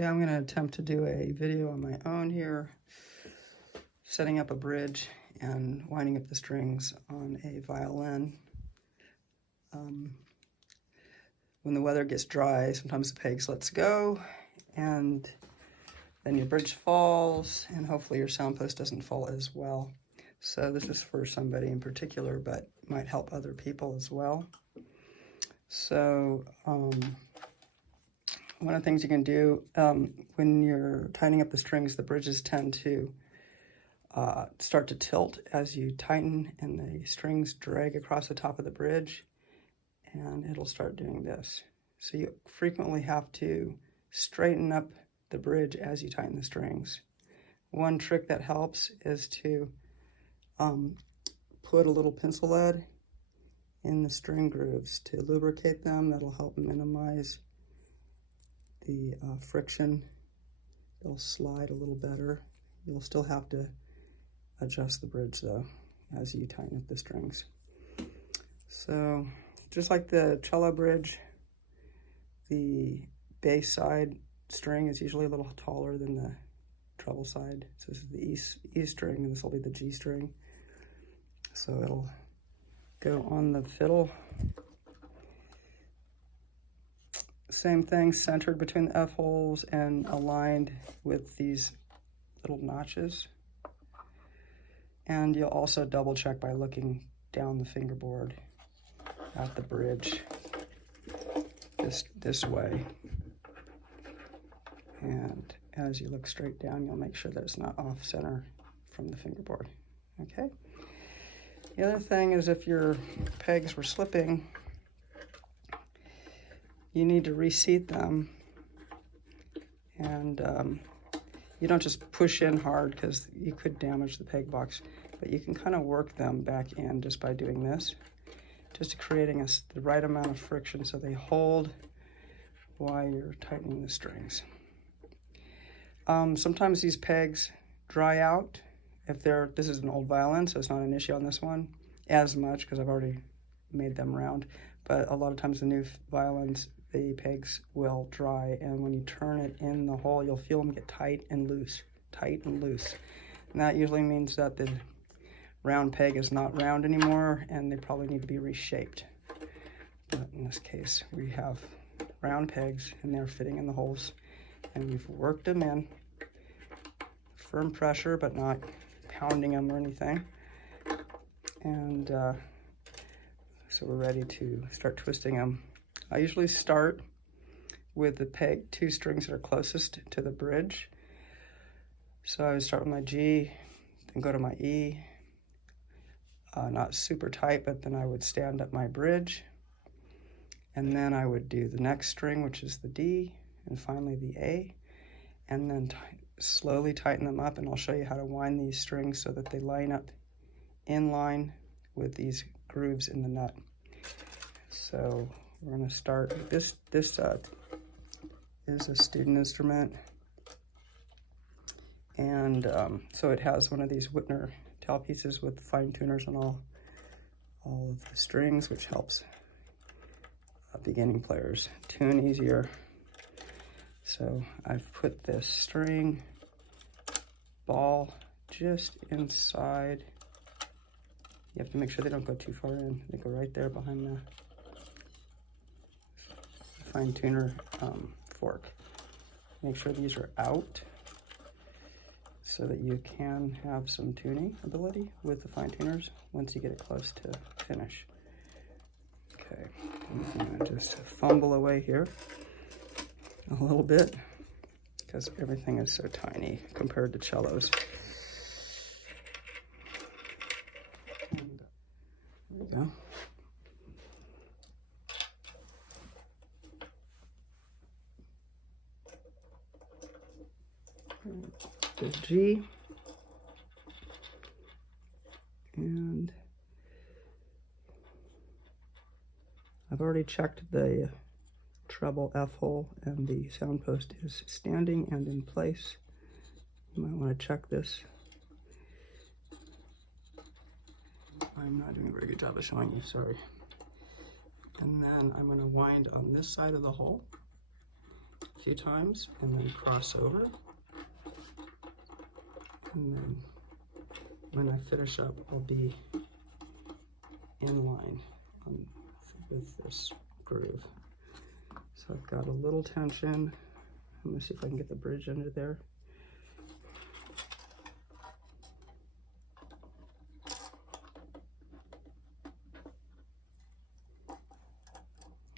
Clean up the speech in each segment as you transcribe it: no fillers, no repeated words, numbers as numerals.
Okay, I'm going to attempt to do a video on my own here, setting up a bridge and winding up the strings on a violin. When the weather gets dry, sometimes the pegs lets go, and then your bridge falls, and hopefully your sound post doesn't fall as well. So this is for somebody in particular, but might help other people as well. So one of the things you can do when you're tightening up the strings, the bridges tend to start to tilt as you tighten, and the strings drag across the top of the bridge, and it'll start doing this. So you frequently have to straighten up the bridge as you tighten the strings. One trick that helps is to put a little pencil lead in the string grooves to lubricate them. That'll help minimize the friction. They'll slide a little better. You'll still have to adjust the bridge though as you tighten up the strings. So just like the cello bridge, the bass side string is usually a little taller than the treble side. So this is the E string, and this will be the G string. So it'll go on the fiddle. Same thing, centered between the F holes and aligned with these little notches. And you'll also double check by looking down the fingerboard at the bridge this way. And as you look straight down, you'll make sure that it's not off center from the fingerboard, okay? The other thing is, if your pegs were slipping, you need to reseat them, and you don't just push in hard because you could damage the peg box, but you can kind of work them back in just by doing this, just creating the right amount of friction so they hold while you're tightening the strings. Sometimes these pegs dry out. This is an old violin, so it's not an issue on this one as much because I've already made them round, but a lot of times the new violins, the pegs will dry, and when you turn it in the hole, you'll feel them get tight and loose. And that usually means that the round peg is not round anymore, and they probably need to be reshaped. But in this case, we have round pegs, and they're fitting in the holes, and we've worked them in. Firm pressure, but not pounding them or anything. And so we're ready to start twisting them. I usually start with the two strings that are closest to the bridge. So I would start with my G, then go to my E, not super tight, but then I would stand up my bridge, and then I would do the next string, which is the D, and finally the A, and then slowly tighten them up, and I'll show you how to wind these strings so that they line up in line with these grooves in the nut. So we're going to start with this. This is a student instrument, and so it has one of these Whitner tail pieces with fine tuners on all of the strings, which helps beginning players tune easier. So I've put this string ball just inside. You have to make sure they don't go too far in. They go right there behind the fine tuner fork. Make sure these are out so that you can have some tuning ability with the fine tuners once you get it close to finish. Okay, I'm gonna just fumble away here a little bit because everything is so tiny compared to cellos. And there we go. The G, and I've already checked the treble F hole, and the sound post is standing and in place. You might want to check this. I'm not doing a very good job of showing you, sorry. And then I'm going to wind on this side of the hole, a few times and then cross over. And then when I finish up, I'll be in line with this groove. So I've got a little tension. I'm gonna see if I can get the bridge under there.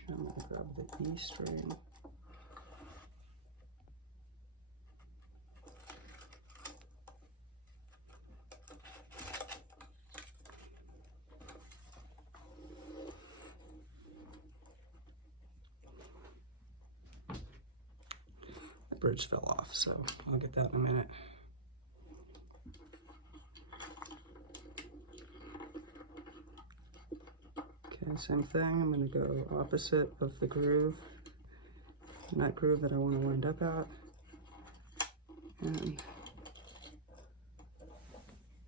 I'm gonna grab the E string. Bridge fell off, so I'll get that in a minute. Okay, same thing. I'm going to go opposite of the groove, that groove that I want to wind up at, and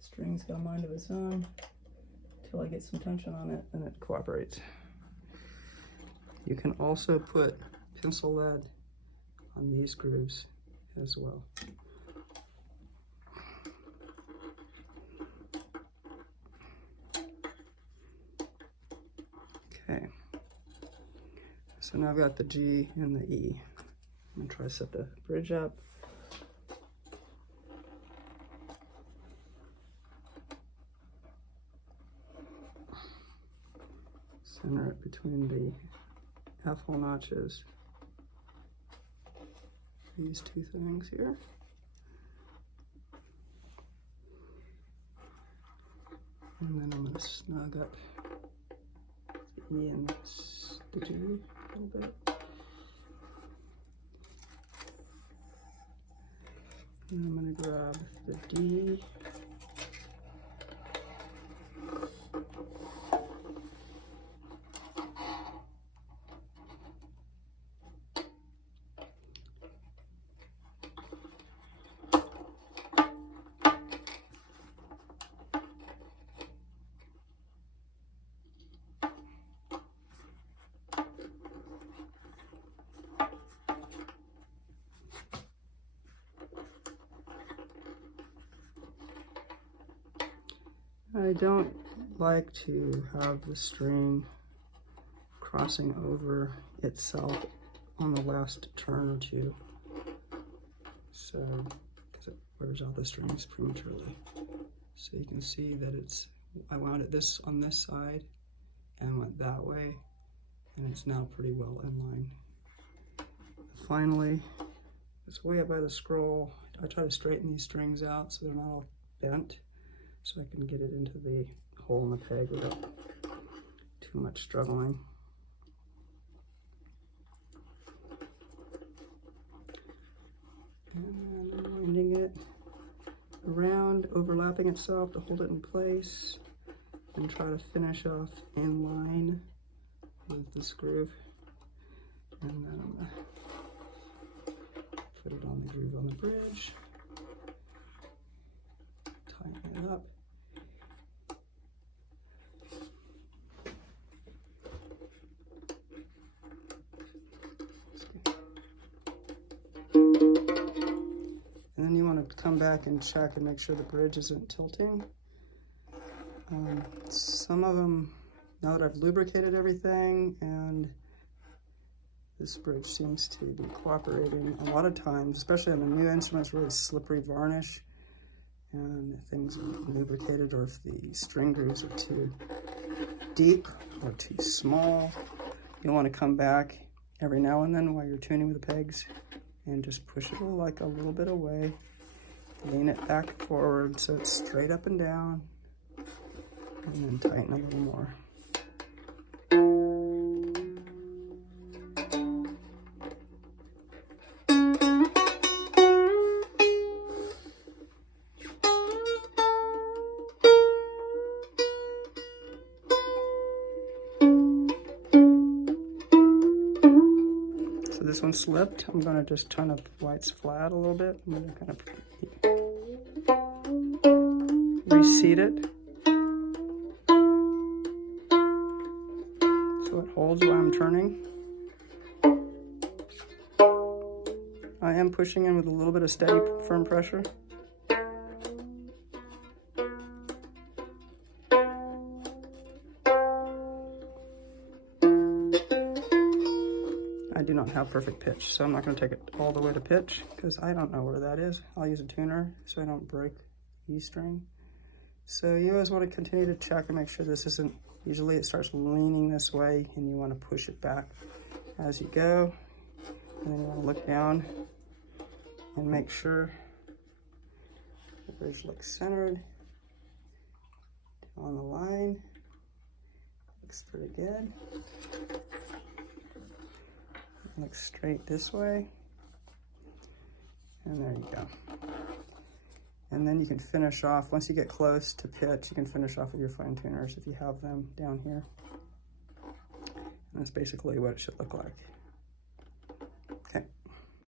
string's got a mind of its own until I get some tension on it, and it cooperates. You can also put pencil lead on these grooves as well. Okay, so now I've got the G and the E. I'm gonna try to set the bridge up. Center it between the F-hole notches. These two things here. And then I'm going to snug up the E and the G a little bit. And I'm going to grab the D. I don't like to have the string crossing over itself on the last turn or two, so because it wears out the strings prematurely. So you can see that I wound it on this side and went that way, and it's now pretty well in line. Finally, it's way up by the scroll. I try to straighten these strings out so they're not all bent, so I can get it into the hole in the peg without too much struggling. And then winding it around, overlapping itself to hold it in place, and try to finish off in line with this groove. And then I'm gonna put it on the groove on the bridge, tighten it up. And then you want to come back and check and make sure the bridge isn't tilting. Some of them, now that I've lubricated everything and this bridge seems to be cooperating, a lot of times, especially on the new instruments, really slippery varnish, and if things are lubricated, or if the string grooves are too deep or too small, you'll want to come back every now and then while you're tuning with the pegs and just push it like a little bit away, lean it back forward so it's straight up and down, and then tighten a little more. This one slipped. I'm going to just turn up while it's flat a little bit. I'm going to kind of reseat it so it holds while I'm turning. I am pushing in with a little bit of steady, firm pressure. I do not have perfect pitch, so I'm not going to take it all the way to pitch because I don't know where that is. I'll use a tuner so I don't break the E string. So you always want to continue to check and make sure this isn't, usually it starts leaning this way and you want to push it back as you go. And then you want to look down and make sure the bridge looks centered on the line. Looks pretty good. Look straight this way, and there you go. And then you can finish off, once you get close to pitch, you can finish off with your fine tuners if you have them down here. And that's basically what it should look like.